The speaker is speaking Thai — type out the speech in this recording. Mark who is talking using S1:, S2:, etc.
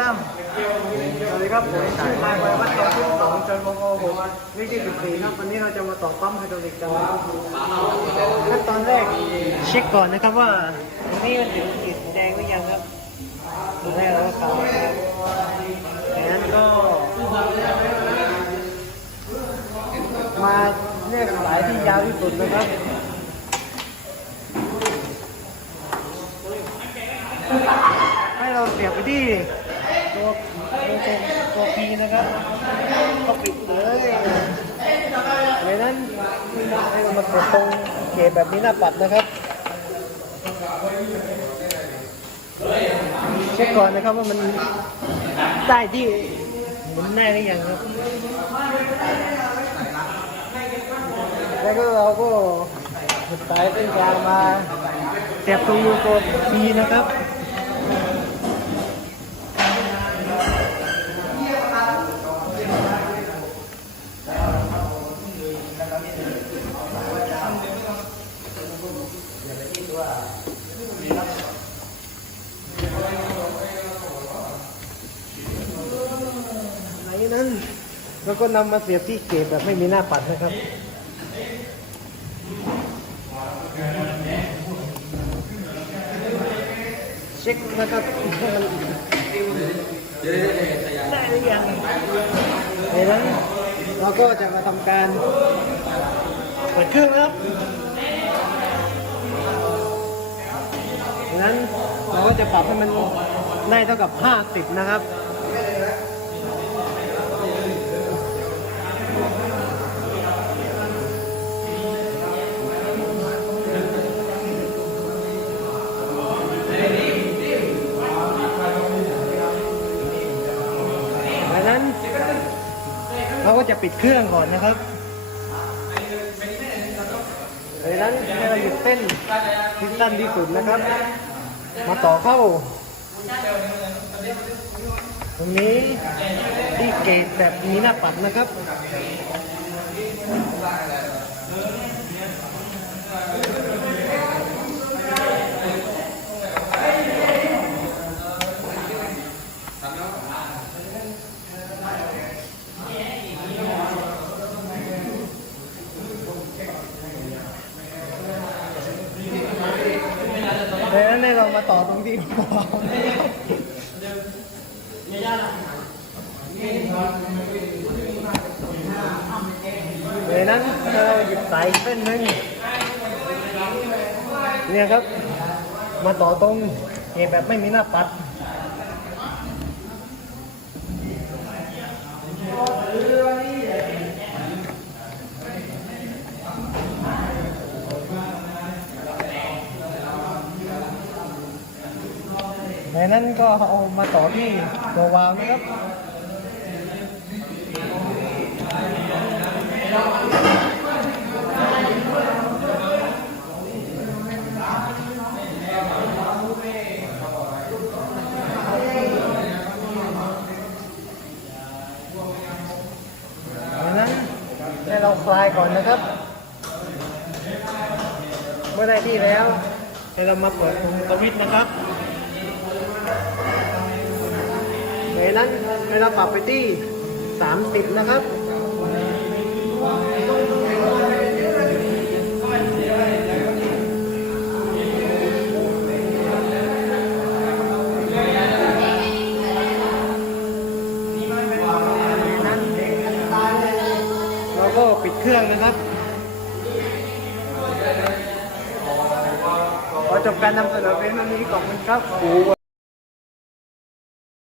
S1: เริ่มสวัสดีครับผมชื่อนายวัยวัฒน์ทองพุ่มสองจนวงโอผมวิธีสิบสี่ครับวันนี้เราจะมาต่อปั๊มไฮดรอลิกกันขั้นตอนแรกเช็คก่อนนะครับว่าตรงนี้มันถึงขีดแดงหรือยังครับตอนแรกเราก็ขาวนะครับจากนั้นก็ มาเลือกสายที่ยาวที่สุดนะครับให้เราเสียบไปที่ ตัวตัวตัวตัวพีนะครับก็ปิดเลยดังนั้นให้เรามากดตรงเกจแบบนี้หน้าปัดนะครับ เช็คก่อนนะครับว่ามันได้ที่หมุนได้หรือยังครับแล้วก็เราก็สุดสายเส้นกลางมาเสียบตรงรูตัวพีนะครับ เราก็นำมาเสียบที่เกจแบบไม่มีหน้าปัดนะครับ เช็คนะครับได้หรือยังในนั้นเราก็จะมาทำการเปิดเครื่องครับดังนั้นเราก็จะปรับให้มันได้เท่ากับ 50 นะครับ ดังนั้นเรา ก็จะปิดเครื่องก่อนนะครับดังนั้นให้เราหยุดเต้นที่สั้นที่สุดนะครับ มาต่อเข้า ตรงนี้ที่เกตแบบมีหน้าปัดนะครับ ดังนั้นเรามาต่อตรงที่หัวดังนั้นเราหยิบสายเส้นหนึ่งเนี่ยครับ มาต่อตรงเฮียแบบไม่มีหน้าปัด ในนั้นก็เอามาต่อที่ตัววาวนะครับดังนั้นให้เราคลายก่อนนะครับ เมื่อได้ที่แล้ว ให้เรามาเปิดปุ่มสวิตช์นะครับ นั้นให้เราปรับไปที่30 นะครับเราก็ปิดเครื่องนะครับ ขอจบการนำเสนอเพียงนี้ขอบคุณครับ